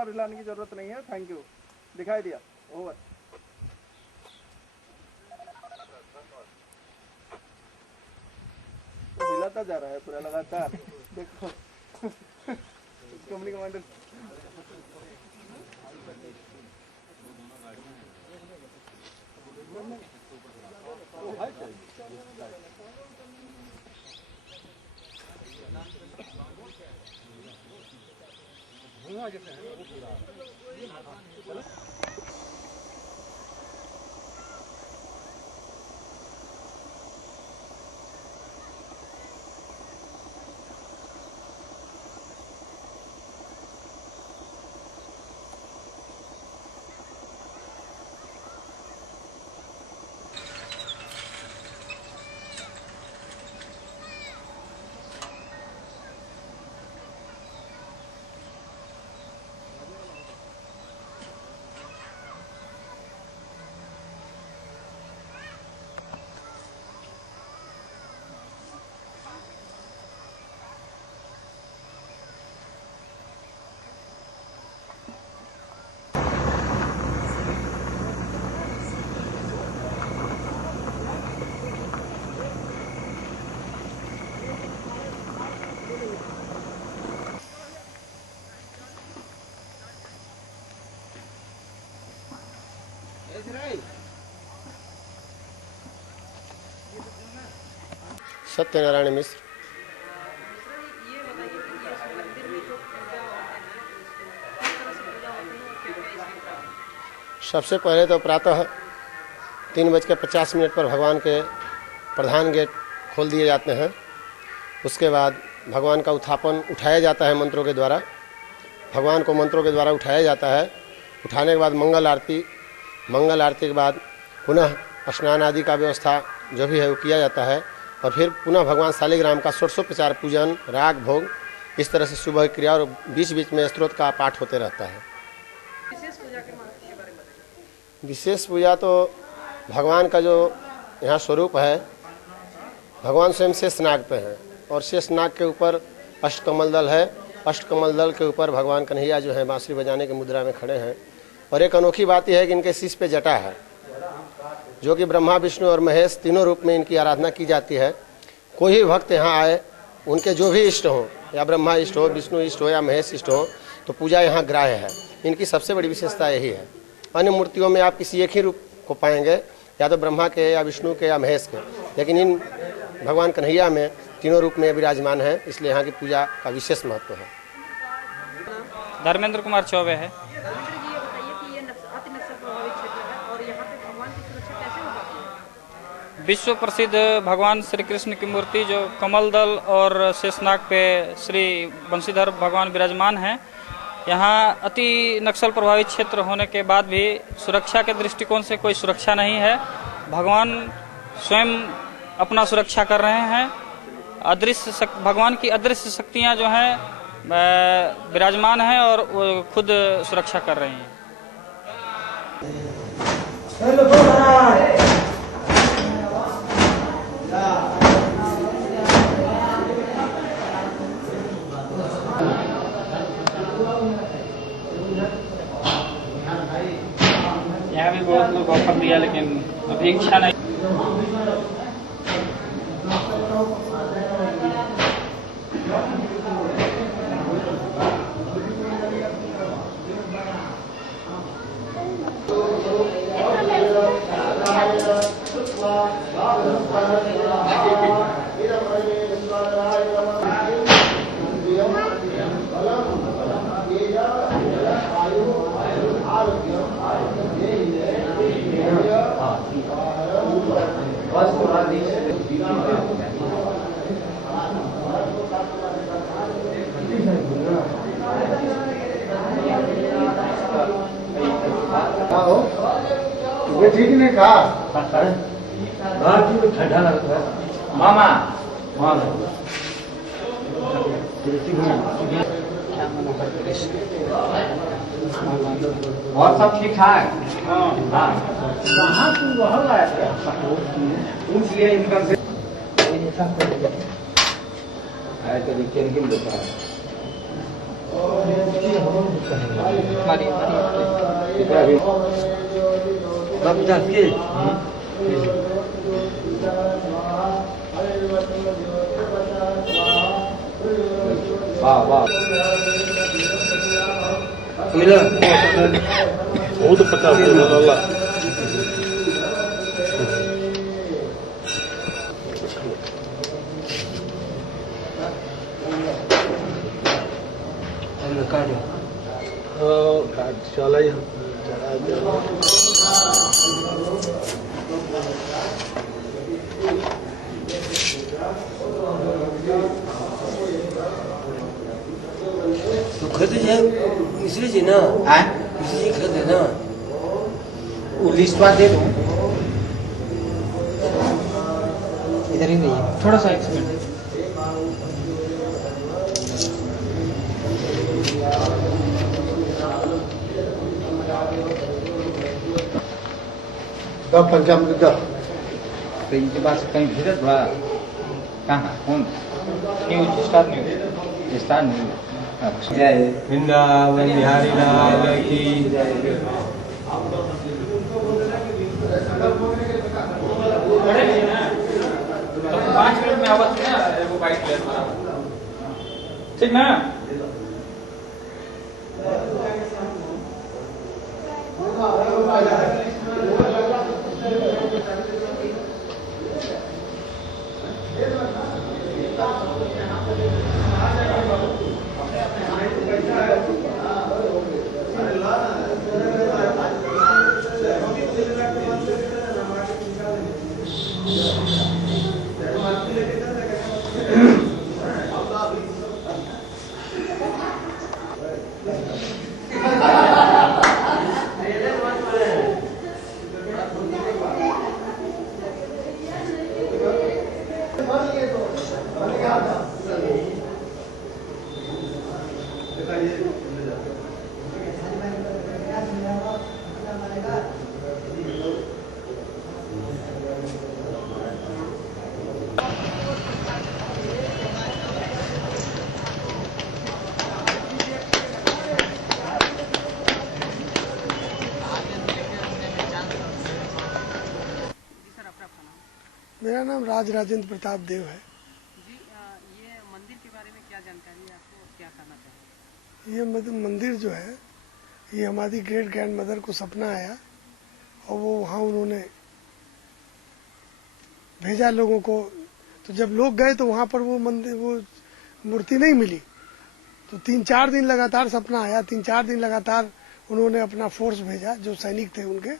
और हिलाने की जरूरत नहीं है। Thank you. दिखाई दिया। ओवर। हिलाता जा रहा है पूरा लगातार। देखो कंपनी कमांडर सत्यनारायण मिश्र। सबसे पहले तो प्रातः 3:50 पर भगवान के प्रधान गेट खोल दिए जाते हैं। उसके बाद भगवान का उत्थापन उठाया जाता है मंत्रों के द्वारा। भगवान को मंत्रों के द्वारा उठाया जाता है। उठाने के बाद मंगल आरती के बाद पुनः स्नान आदि का व्यवस्था जो भी है वो किया जाता है। और फिर पुनः भगवान शालिग्राम का षोडशोपचार पूजन, राग भोग, इस तरह से सुबह क्रिया और बीच बीच में स्तोत्र का पाठ होते रहता है। विशेष पूजा के महत्व के बारे में बताइए। विशेष पूजा तो भगवान का जो यहाँ स्वरूप है, भगवान स्वयं शेषनाग पे हैं और शेषनाग के ऊपर अष्टकमल दल है। अष्टकमल दल के ऊपर भगवान कन्हैया जो है बांसुरी बजाने की मुद्रा में खड़े हैं। और एक अनोखी बात यह है कि इनके शीश पे जटा है, जो कि ब्रह्मा, विष्णु और महेश तीनों रूप में इनकी आराधना की जाती है। कोई भी भक्त यहाँ आए, उनके जो भी इष्ट हो, या ब्रह्मा इष्ट हो, विष्णु इष्ट हो या महेश इष्ट हो, तो पूजा यहाँ ग्राह्य है। इनकी सबसे बड़ी विशेषता यही है। अन्य मूर्तियों में आप किसी एक ही रूप को पाएंगे, या तो ब्रह्मा के या विष्णु के या महेश के, लेकिन इन भगवान कन्हैया में तीनों रूप में विराजमान है, इसलिए यहाँ की पूजा का विशेष महत्व है। धर्मेंद्र कुमार चौबे है। विश्व प्रसिद्ध भगवान श्री कृष्ण की मूर्ति जो कमल दल और शेषनाग पे श्री बंशीधर भगवान विराजमान हैं। यहाँ अति नक्सल प्रभावित क्षेत्र होने के बाद भी सुरक्षा के दृष्टिकोण से कोई सुरक्षा नहीं है। भगवान स्वयं अपना सुरक्षा कर रहे हैं। भगवान की अदृश्य शक्तियाँ जो हैं विराजमान हैं और वो खुद सुरक्षा कर रही हैं। यहाँ भी बहुत लोग ऑफर दिया, लेकिन अभी इच्छा नहीं। ठीक नहीं कहा ठंडा लगता है मामा। और सब ठीक ठाक। कहाँ तुम वहाँ लाया था? पूछ लिया इनका से। तो देखिए वाह वाह वो तो पता है चला ही तो खरीद जाए मिश्री जी ना मिश्री जी खरीदे ना वो लिस्ट दे दूं इधर ही नहीं है थोड़ा सा एक सेकंड। पंचामृत तो इनके पास कहीं भेजा थोड़ा कहाँ कौन न्यूज स्टार न्यूज जय वृंदावन बिहारी लाल की तो 5 मिनट में आवाज सुना वो बाइक ले ठीक ना। मेरा नाम राजेंद्र प्रताप देव है। जी ये मंदिर के बारे में क्या जानकारी है आपको और क्या कहना चाहेंगे? ये मंदिर जो है ये हमारी ग्रेट ग्रैंड मदर को सपना आया और वो वहाँ उन्होंने भेजा लोगों को। तो जब लोग गए तो वहाँ पर वो मंदिर वो मूर्ति नहीं मिली। तो 3-4 दिन लगातार सपना आया। 3-4 दिन लगातार उन्होंने अपना फोर्स भेजा, जो सैनिक थे उनके,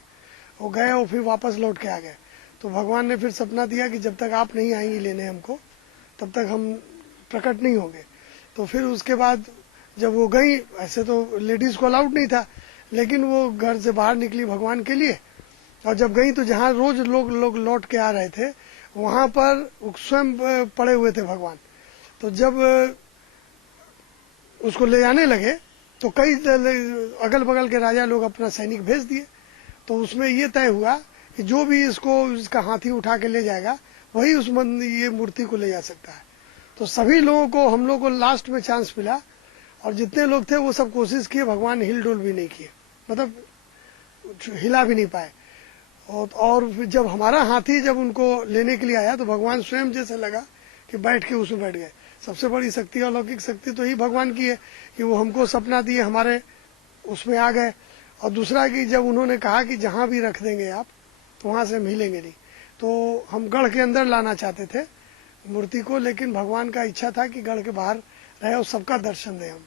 वो गए और फिर वापस लौट के आ गए। तो भगवान ने फिर सपना दिया कि जब तक आप नहीं आएंगी लेने हमको तब तक हम प्रकट नहीं होंगे। तो फिर उसके बाद जब वो गई, ऐसे तो लेडीज को अलाउड नहीं था, लेकिन वो घर से बाहर निकली भगवान के लिए। और जब गई तो जहाँ रोज लोग लौट के आ रहे थे वहां पर स्वयं पड़े हुए थे भगवान। तो जब उसको ले जाने लगे तो कई अगल बगल के राजा लोग अपना सैनिक भेज दिए। तो उसमें ये तय हुआ कि जो भी इसका हाथी उठा के ले जाएगा वही ये मूर्ति को ले जा सकता है। तो सभी लोगों को, हम लोग को लास्ट में चांस मिला और जितने लोग थे वो सब कोशिश किए, भगवान हिल डुल भी नहीं किए, मतलब हिला भी नहीं पाए। और जब हमारा हाथी जब उनको लेने के लिए आया तो भगवान स्वयं जैसे लगा कि बैठ के उसमें बैठ गए। सबसे बड़ी शक्ति, अलौकिक शक्ति तो ही भगवान की है कि वो हमको सपना दिए, हमारे उसमें आ गए। और दूसरा कि जब उन्होंने कहा कि जहां भी रख देंगे आप तो वहां से हम हिलेंगे नहीं। तो हम गढ़ के अंदर लाना चाहते थे मूर्ति को, लेकिन भगवान का इच्छा था कि गढ़ के बाहर रहे और सबका दर्शन दें हम।